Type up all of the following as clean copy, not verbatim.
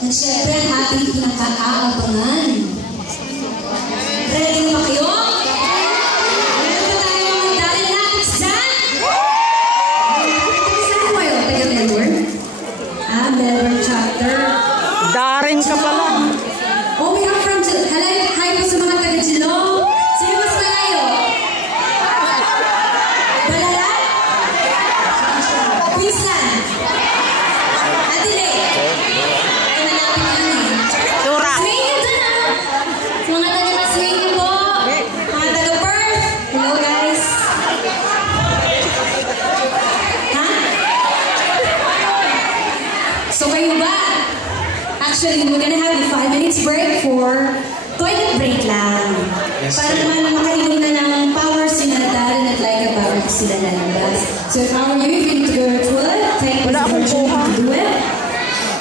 At syempre, ang ating pinaka-aabangan. Ready na ba kayo? Meron ba tayo mga dahil natin dyan? Saan po kayo? Taga-Melbourne? Melbourne chapter. Daring ka pala. Oh, we have from Geelong. Hello, hi po sa mga taga-Geelong. Sino mas malayo? Balalat? Queensland? Adelaide? Ay, malapit lang eh. Turak. Tasmania dyan ah. Sa mga taga-Tasmania po. Mga taga-Perth. Hello guys. Ha? So kayo ba? Actually, we're gonna have a 5 minutes break for toilet break lang. Yes, Para sir. naman makainom na ng power sila Darren at Laika bago sila lalabas. So if I were you, if you need to go to the toilet, take this opportunity to do it.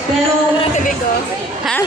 Pero, Ha?